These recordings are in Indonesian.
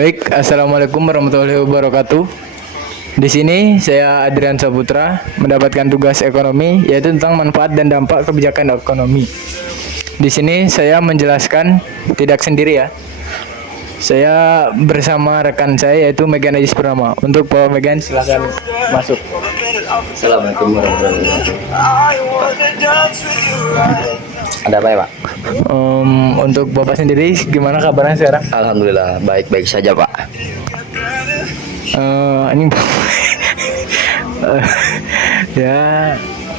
Baik, assalamualaikum warahmatullahi wabarakatuh. Di sini saya Adrian Saputra mendapatkan tugas ekonomi yaitu tentang manfaat dan dampak kebijakan ekonomi. Di sini saya menjelaskan tidak sendiri ya. Saya bersama rekan saya yaitu Megan Ajis Purnama. Untuk Pak Megan silahkan masuk. Assalamualaikum warahmatullahi wabarakatuh. Ada apa ya, Pak? Untuk Bapak sendiri gimana kabarnya sekarang? Alhamdulillah baik-baik saja, Pak. Ini ya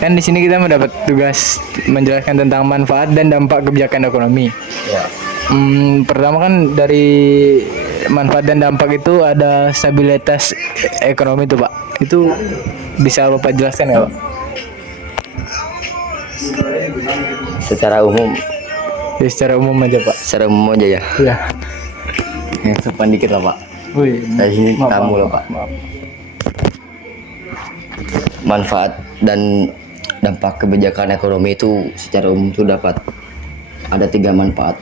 kan di sini kita mendapat tugas menjelaskan tentang manfaat dan dampak kebijakan ekonomi. Ya. Pertama kan dari manfaat dan dampak itu ada stabilitas ekonomi itu Pak. Itu bisa Bapak jelaskan nggak Pak? Secara umum, Ya, secara umum aja Pak. secara umum aja ya. Ya. Yang sopan dikit lah, Pak. Wih, Saya sini maaf, tamu maaf, loh, Pak. maaf. Manfaat dan dampak kebijakan ekonomi itu secara umum itu dapat ada 3 manfaat.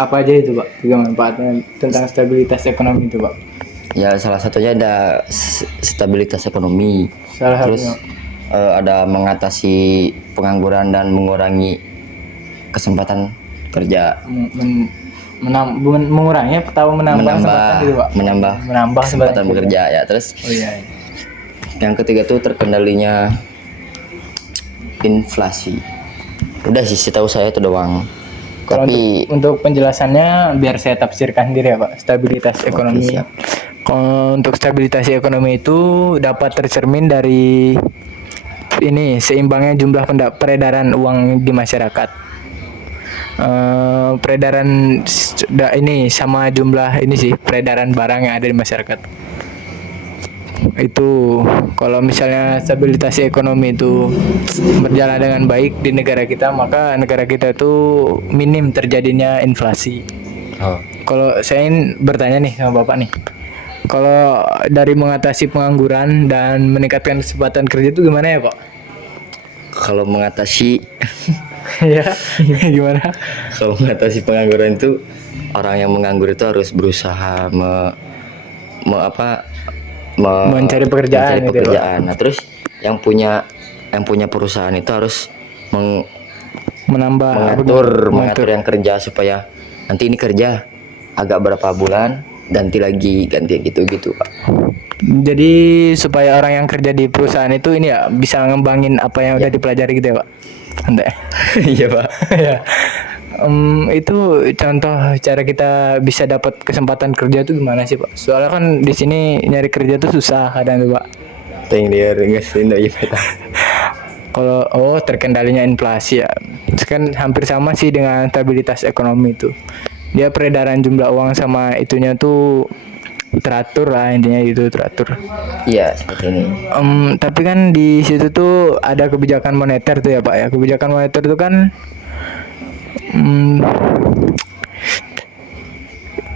Apa aja itu Pak? Tiga manfaatnya tentang stabilitas ekonomi itu Pak. Ya, salah satunya ada stabilitas ekonomi. Salah Terus satunya. ada mengatasi pengangguran dan mengurangi kesempatan kerja. Mengurangi atau menambah kesempatan gitu Pak? Menambah kesempatan bekerja ya. Terus Oh iya. yang ketiga tuh terkendalinya inflasi. Udah sih, setahu saya itu doang. Kalau Tapi untuk penjelasannya biar saya tafsirkan sendiri ya Pak. Stabilitas ekonomi. siap. Kalau untuk stabilitas ekonomi itu dapat tercermin dari ini seimbangnya jumlah peredaran uang di masyarakat. Peredaran ini sama jumlah ini sih peredaran barang yang ada di masyarakat. Itu kalau misalnya stabilitas ekonomi itu berjalan dengan baik di negara kita, maka negara kita itu minim terjadinya inflasi. Kalau saya ingin bertanya nih sama Bapak nih, kalau dari mengatasi pengangguran dan meningkatkan kesempatan kerja itu gimana ya Pak? Kalau mengatasi Ya, gimana? kalau mengatasi pengangguran itu, orang yang menganggur itu harus berusaha Mencari pekerjaan gitu ya, Pak? pekerjaan. Nah, terus yang punya perusahaan itu harus mengatur yang kerja supaya nanti ini kerja agak berapa bulan ganti gitu Pak. Jadi supaya orang yang kerja di perusahaan itu ini ya bisa ngembangin apa yang udah dipelajari gitu ya Pak? Santai. Iya, Pak. Ya. Itu contoh cara kita bisa dapat kesempatan kerja itu gimana sih Pak? Soalnya kan di sini nyari kerja tuh susah kadang tuh Pak. Ting dia ngesin ya Pak. Kalau terkendalinya inflasi ya, kan hampir sama sih dengan stabilitas ekonomi itu. Dia peredaran jumlah uang sama itunya tuh teratur lah, intinya itu teratur. Iya, seperti ini. Tapi kan di situ tuh ada kebijakan moneter tuh ya Pak ya. Kebijakan moneter itu kan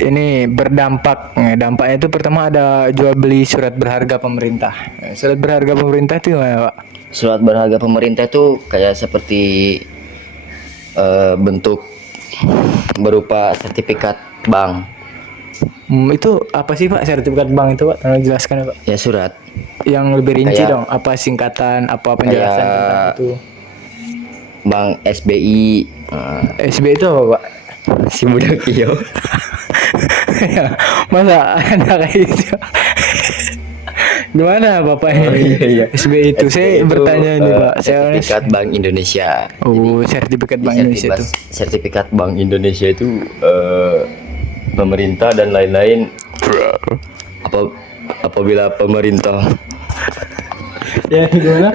ini berdampak. Dampaknya itu pertama ada jual beli surat berharga pemerintah. Surat berharga pemerintah itu gimana Pak? Surat berharga pemerintah itu kayak seperti bentuk berupa sertifikat bank. Itu apa sih Pak sertifikat bank itu Pak? Tolong jelaskan ya Pak. Ya, surat. Yang lebih rinci Kayak- dong. Apa singkatan? Apa penjelasan kayak tentang itu? Bank SBI. SB itu apa Pak? Si budak iyo. Ya, masa ada kayak gitu? Gimana Bapak ini? iya. SB itu saya bertanya nih Pak. Sertifikat Bank Indonesia. Sertifikat Bank Indonesia itu. Sertifikat Bank Indonesia itu pemerintah dan lain-lain apabila pemerintah Ya gimana?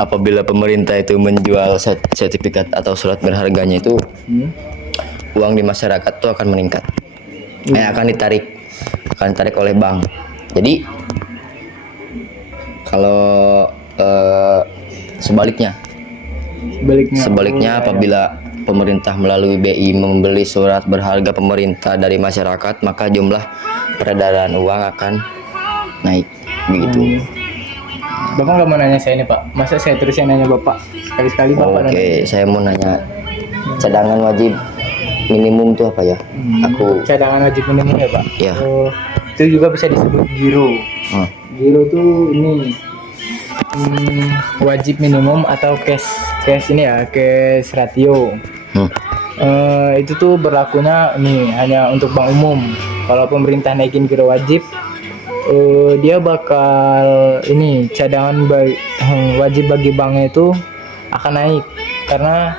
apabila pemerintah itu menjual sertifikat atau surat berharganya itu, uang di masyarakat itu akan meningkat. Akan ditarik oleh bank. Jadi kalau sebaliknya apabila pemerintah melalui BI membeli surat berharga pemerintah dari masyarakat, maka jumlah peredaran uang akan naik begitu. Bapak nggak mau nanya saya ini Pak? Masa saya terus yang nanya Bapak? Sekali-sekali Bapak. Oke, saya mau nanya cadangan wajib minimum tuh apa ya? Aku Cadangan wajib minimum ya Pak. ya. Oh, itu juga bisa disebut giro. Hmm. Giro tuh ini wajib minimum atau cash ini ya, cash ratio. Hmm. Itu tuh berlakunya ini hanya untuk bank umum. Kalau pemerintah naikin giro wajib, dia bakal ini wajib bagi banknya itu akan naik karena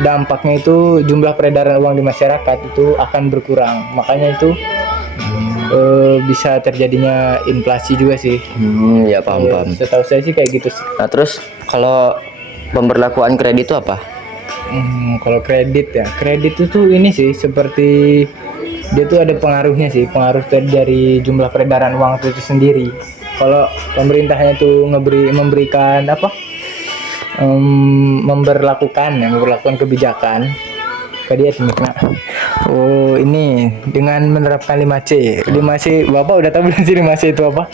dampaknya itu jumlah peredaran uang di masyarakat itu akan berkurang. Makanya itu bisa terjadinya inflasi juga sih. Ya paham. Setahu saya sih kayak gitu sih. Nah, terus kalau pemberlakuan kredit itu apa? Kalau kredit ya, kredit itu ini sih seperti dia tuh ada pengaruhnya sih, pengaruh dari jumlah peredaran uang itu sendiri. Kalau pemerintahnya tuh memberikan apa, memberlakukan kebijakan ke dia nah. Oh ini dengan menerapkan 5C. 5C Bapak udah tahu belum sih 5C itu apa?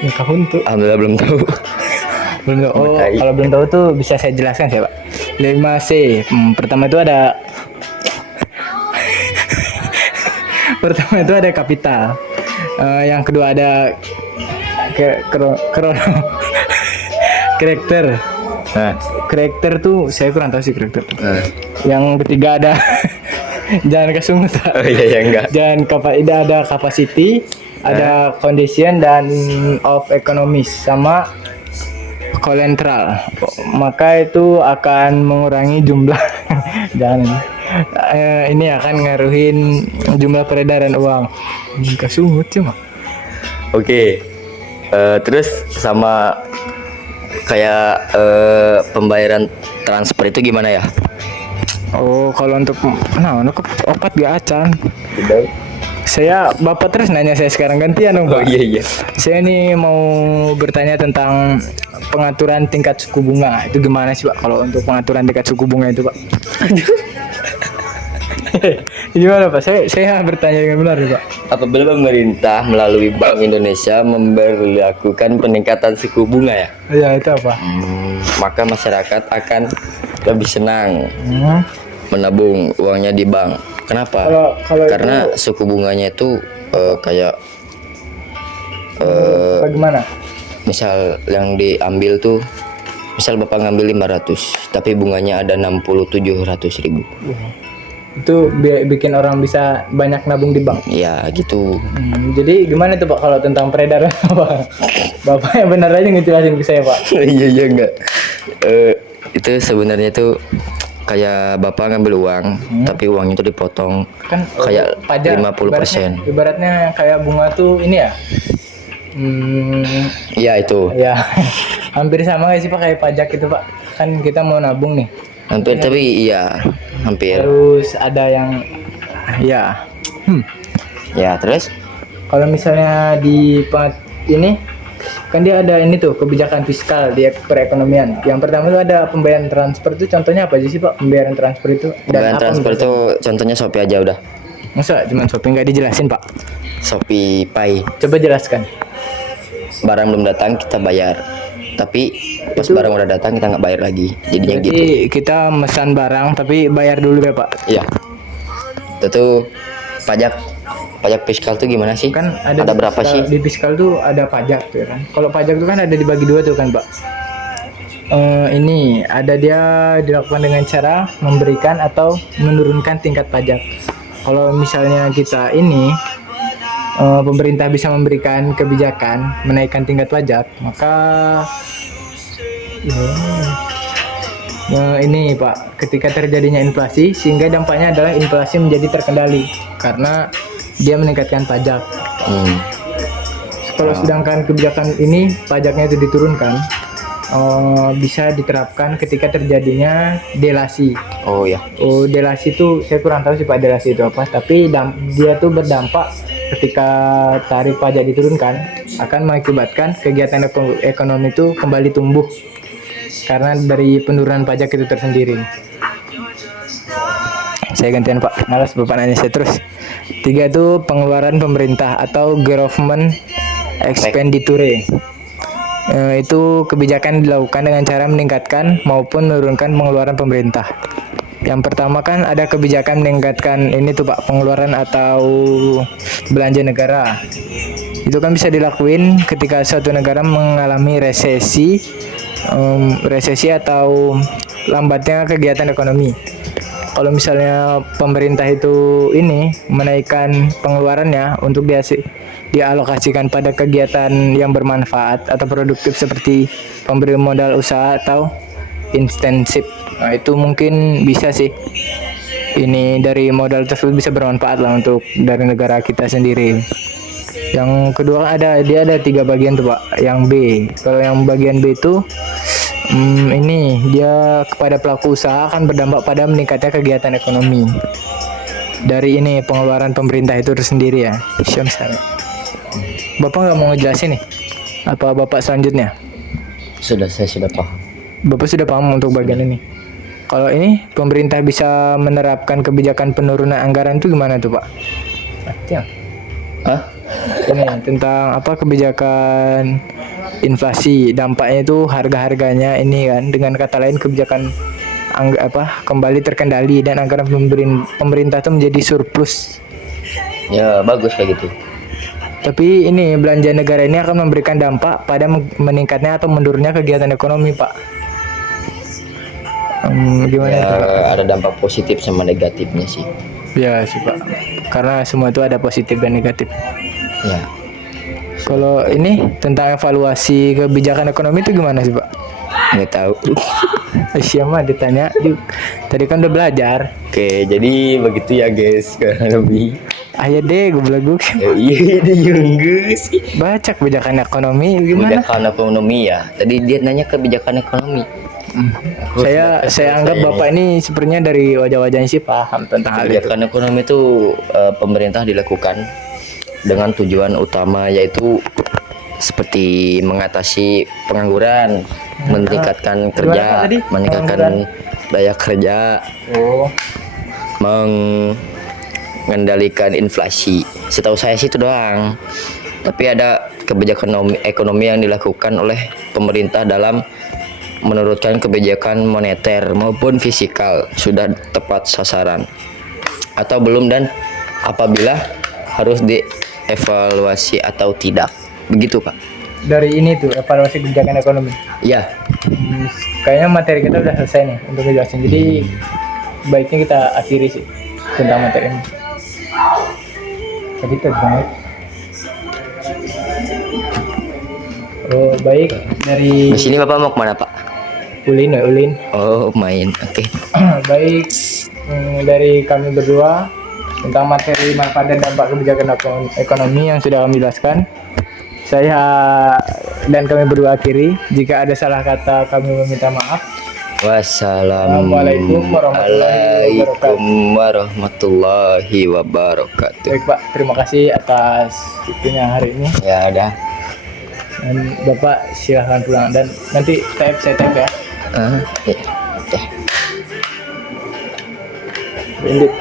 Nikah untuk Alhamdulillah belum tahu. belum tahu. Oh, kalau belum tahu tuh bisa saya jelaskan sih Pak. 5C. Pertama itu ada pertama itu ada kapital. Yang kedua ada karakter. Nah, Karakter tuh saya kurang tahu sih karakter. Yang ketiga ada jangan kesungut. oh iya enggak. Ada capacity, ada condition dan of economies sama collateral. Maka itu akan mengurangi jumlah jangan ini akan ngaruhin jumlah peredaran uang. Kesungut cuma. Oke. Terus sama kayak pembayaran transfer itu gimana ya? Oh, kalau untuk opat gak acan. Bapak terus nanya saya sekarang gantian dong Pak. Oh iya. Saya nih mau bertanya tentang pengaturan tingkat suku bunga. Itu gimana sih Pak kalau untuk pengaturan tingkat suku bunga itu Pak? Gimana Pak? Saya bertanya dengan benar ya Pak. Apabila pemerintah melalui Bank Indonesia memberlakukan peningkatan suku bunga ya, Ya itu apa? maka masyarakat akan lebih senang Hmm. menabung uangnya di bank. Kenapa? Kalau Karena suku bunganya itu kayak bagaimana? misal yang diambil tuh, misal Bapak ngambil 500 tapi bunganya ada 60-700 ribu. Itu bikin orang bisa banyak nabung di bank. Ya gitu. Jadi gimana tuh Pak kalau tentang peredaran Pak? Bapak yang benar aja ngejelasin ke saya Pak. Iya enggak. Itu sebenarnya tuh kayak Bapak ngambil uang tapi uangnya itu dipotong Kan kayak pajak 50%. ibaratnya kayak bunga tuh ini ya. Iya itu. Ya hampir sama kayak sih Pak kayak pajak itu Pak. Kan kita mau nabung nih. Hampir tapi iya, hampir. Terus ada yang ya. Ya, terus Kalau misalnya ini kan dia ada ini tuh kebijakan fiskal di perekonomian. Yang pertama itu ada pembayaran transfer itu contohnya apa aja sih Pak? Pembayaran transfer itu pembayaran apa transfer misalnya? tuh contohnya Shopee aja udah. Masa cuma shopping nggak dijelasin Pak? Shopee Pay. Coba jelaskan. Barang belum datang kita bayar. Tapi pas barang udah datang kita nggak bayar lagi. Jadinya gitu. Jadi kita mesan barang tapi bayar dulu ya Pak? Iya. Itu tuh pajak fiskal tuh gimana sih? Kan ada berapa sih? Di fiskal tuh ada pajak tuh ya kan. Kalau pajak tuh kan ada dibagi dua tuh kan Pak. Ini ada dia dilakukan dengan cara memberikan atau menurunkan tingkat pajak. Kalau misalnya kita ini pemerintah bisa memberikan kebijakan menaikkan tingkat pajak, maka ini Pak, ketika terjadinya inflasi sehingga dampaknya adalah inflasi menjadi terkendali karena dia meningkatkan pajak. Kalau sedangkan kebijakan ini pajaknya itu diturunkan, bisa diterapkan ketika terjadinya delasi. Oh ya. Oh, delasi itu saya kurang tahu sih Pak delasi itu apa, tapi dia tuh berdampak ketika tarif pajak diturunkan akan mengakibatkan kegiatan ekonomi itu kembali tumbuh karena dari penurunan pajak itu tersendiri. Saya gantian Pak, malas Bapak nanya saya terus. 3 itu pengeluaran pemerintah atau government expenditure. Itu kebijakan dilakukan dengan cara meningkatkan maupun menurunkan pengeluaran pemerintah. Yang pertama kan ada kebijakan meningkatkan ini tuh Pak, pengeluaran atau belanja negara. Itu kan bisa dilakuin ketika suatu negara mengalami resesi atau lambatnya kegiatan ekonomi. Kalau misalnya pemerintah itu ini menaikkan pengeluarannya untuk dialokasikan pada kegiatan yang bermanfaat atau produktif seperti pemberi modal usaha atau intensif. Nah, itu mungkin bisa sih. Ini dari modal tersebut bisa bermanfaat lah untuk dari negara kita sendiri. Yang kedua dia ada 3 bagian tuh Pak. Yang B. Kalau yang bagian B itu ini dia kepada pelaku usaha akan berdampak pada meningkatnya kegiatan ekonomi. Dari ini pengeluaran pemerintah itu tersendiri ya. Misalnya. Bapak nggak mau ngejelasin nih? Apa Bapak selanjutnya? Saya sudah paham. Bapak sudah paham untuk bagian ini. Kalau ini pemerintah bisa menerapkan kebijakan penurunan anggaran itu gimana tuh Pak? Hah? Ini tentang apa kebijakan inflasi, dampaknya itu harga-harganya ini kan, dengan kata lain kebijakan kembali terkendali dan anggaran pemerintah itu menjadi surplus. Ya bagus kayak gitu. Tapi ini belanja negara ini akan memberikan dampak pada meningkatnya atau menurunnya kegiatan ekonomi Pak. Gimana Ya itu Pak? ada dampak positif sama negatifnya sih. Ya sih Pak, karena semua itu ada positif dan negatif. Ya. Kalau ini tentang evaluasi kebijakan ekonomi itu gimana sih Pak? Nggak tahu. Siapa ditanya? Tadi kan udah belajar. Oke, jadi begitu ya guys, kurang lebih. Ayo deh, gue belagu. Iya, dia juga sih. Baca kebijakan ekonomi gimana? Kebijakan ekonomi ya. Tadi dia nanya kebijakan ekonomi. Saya anggap Bapak ini sepertinya dari wajah-wajahnya sih paham tentang hal itu. Kebijakan ekonomi itu pemerintah dilakukan dengan tujuan utama yaitu seperti mengatasi pengangguran, meningkatkan kerja, tadi? meningkatkan daya kerja, mengendalikan inflasi. Setahu saya sih itu doang. Tapi ada kebijakan ekonomi yang dilakukan oleh pemerintah dalam menurunkan kebijakan moneter maupun fiskal sudah tepat sasaran atau belum, dan apabila harus dievaluasi atau tidak. Begitu Pak. Dari ini tuh evaluasi kebijakan ekonomi. Ya. Kayaknya materi kita udah selesai nih untuk ngejelasin. Jadi baiknya kita akhiri sih tentang materi ini. Begitu banget. Oh baik, dari Di sini Bapak mau kemana Pak? Ulin. Oh main, oke. Baik, dari kami berdua tentang materi manfaat dan dampak kebijakan ekonomi yang sudah kami jelaskan. Saya dan kami berdua akhiri. Jika ada salah kata kami meminta maaf. Wassalamualaikum warahmatullahi wabarakatuh. Baik Pak, terima kasih atas waktunya hari ini. Ya udah. Dan Bapak silahkan pulang dan nanti saya type ya. Ya. Indit.